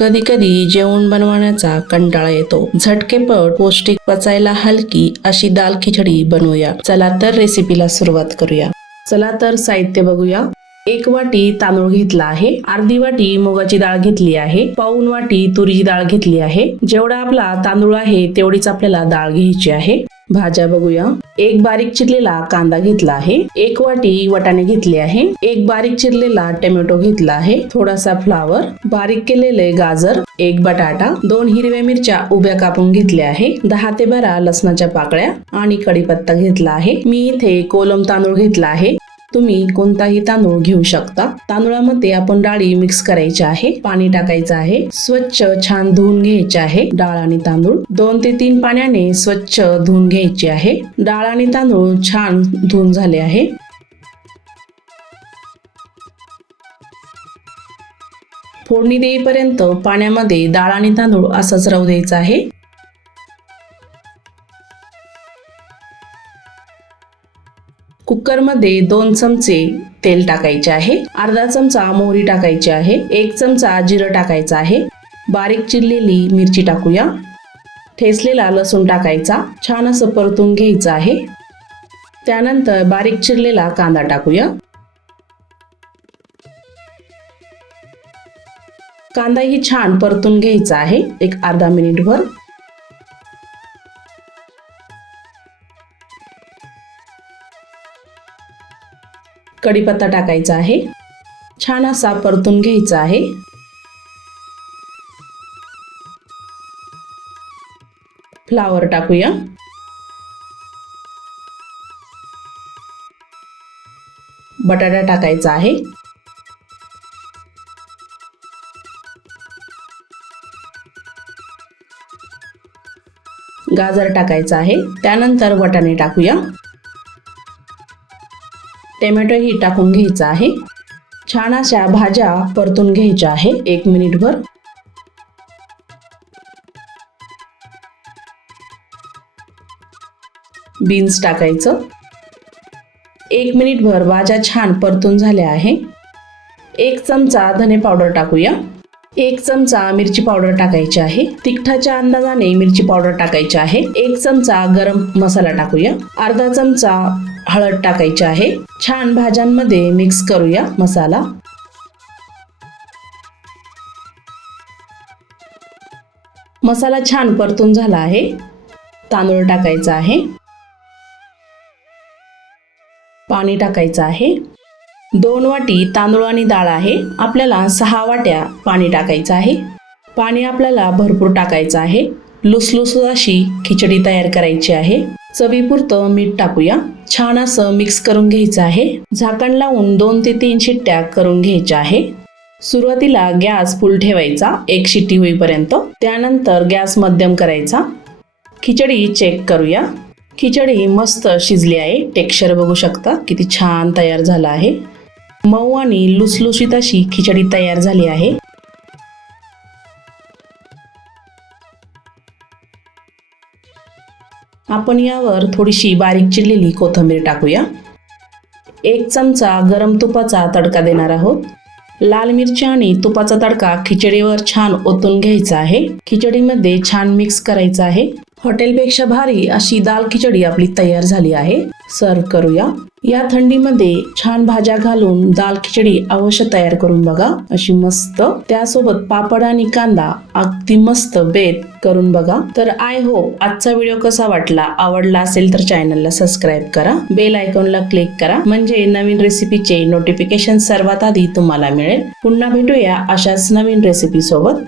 कधी कधी जेवण बनवण्याचा कंटाळा येतो. झटकेपट पौष्टिक पचायला हलकी अशी दाल खिचडी बनवूया. चला तर रेसिपीला सुरुवात करूया. चला तर साहित्य बघूया. एक वाटी तांदूळ घेतला आहे. अर्धी वाटी मुगाची डाळ घेतली आहे. पाऊन वाटी तुरीची डाळ घेतली आहे. जेवढा आपला तांदूळ आहे तेवढीच आपल्याला डाळ घ्यायची आहे. भाज्या बघूया. एक बारीक चिरलेला कांदा घेतला आहे. एक वाटी वटाणे घेतले आहे. एक बारीक चिरलेला टोमॅटो घेतला आहे. थोडासा फ्लावर बारीक केलेले गाजर एक बटाटा दोन हिरव्या मिरच्या उभ्या कापून घेतल्या आहे. दहा ते बारा लसणाच्या पाकळ्या आणि कडीपत्ता घेतला आहे. मी इथे कोलम तांदूळ घेतला आहे. तुम्ही कोणताही तांदूळ घेऊ शकता. तांदूळामध्ये आपण डाळी मिक्स करायची आहे पाणी टाकायचं आहे स्वच्छ छान धुवून घ्यायचे आहे डाळ आणि तांदूळ. दोन ते तीन पाण्याने स्वच्छ धुवून घ्यायचे आहे. डाळ आणि तांदूळ छान धुवून झाले आहे. फोडणी देईपर्यंत पाण्यामध्ये डाळ आणि तांदूळ असाच राहू द्यायचा आहे. कुकरमध्ये दोन चमचे तेल टाकायचे आहे. अर्धा चमचा मोहरी टाकायची आहे. एक चमचा जिरं टाकायचं आहे. बारीक चिरलेली मिरची टाकूया. ठेचलेला लसूण टाकायचा. छान असं परतून घ्यायचं आहे. त्यानंतर बारीक चिरलेला कांदा टाकूया. कांदाही छान परतून घ्यायचा आहे. एक अर्धा मिनिटभर. कढीपत्ता टाकायचा आहे. छान असा परतून घ्यायचा आहे. फ्लावर टाकूया. बटाटा टाकायचा आहे. गाजर टाकायचा आहे. त्यानंतर वटाणे टाकूया. टोमॅटोही टाकून घ्यायचा आहे. छान अशा भाज्या परतून घ्यायच्या आहे एक मिनिटभर. बीन्स टाकायचं. एक मिनिटभर भाज्या छान परतून झाल्या आहे. एक चमचा धने पावडर टाकूया. एक चमचा मिरची पावडर टाकायची आहे. तिखटाच्या अंदाजाने मिरची पावडर टाकायची आहे. एक चमचा गरम मसाला टाकूया. अर्धा चमचा हळद टाकायची आहे. छान भाज्यांमध्ये मिक्स करूया मसाला. मसाला छान परतून झाला आहे. तांदूळ टाकायचा आहे. पाणी टाकायचं आहे. दोन वाटी तांदूळ आणि डाळ आहे. आपल्याला सहा वाट्या पाणी टाकायचं आहे. पाणी आपल्याला भरपूर टाकायचं आहे. लुसलुस अशी खिचडी तयार करायची आहे. चवीपुरतं मीठ टाकूया. छान असं मिक्स करून घ्यायचं आहे. झाकण लावून दोन ते तीन शिट्ट्या करून घ्यायच्या आहे. सुरुवातीला गॅस फुल ठेवायचा एक शिट्टी होईपर्यंत. त्यानंतर गॅस मध्यम करायचा. खिचडी चेक करूया. खिचडी मस्त शिजली आहे. टेक्स्चर बघू शकता किती छान तयार झालं आहे. मऊ आणि लुसलुशीत अशी खिचडी तयार झाली आहे. आपण यावर थोडीशी बारीक चिरलेली कोथिंबीर टाकूया. एक चमचा गरम तुपाचा तडका देणार आहोत. लाल मिरची आणि तुपाचा तडका खिचडीवर छान ओतून घ्यायचा आहे. खिचडीमध्ये छान मिक्स करायचं आहे. हॉटेलपेक्षा भारी अशी दाल खिचडी आपली तयार झाली आहे. सर्व करूया. या थंडीमध्ये छान भाज्या घालून दाल खिचडी अवश्य तयार करून बघा. अशी मस्त त्यासोबत पापड आणि कांदा अगदी मस्त बेत करून बघा. तर आय हो आजचा व्हिडिओ कसा वाटला आवडला असेल तर चॅनलला सबस्क्राईब करा. बेल आयकॉनला क्लिक करा. म्हणजे नवीन रेसिपीचे नोटिफिकेशन सर्वात आधी तुम्हाला मिळेल. पुन्हा भेटूया अशाच नवीन रेसिपी सोबत.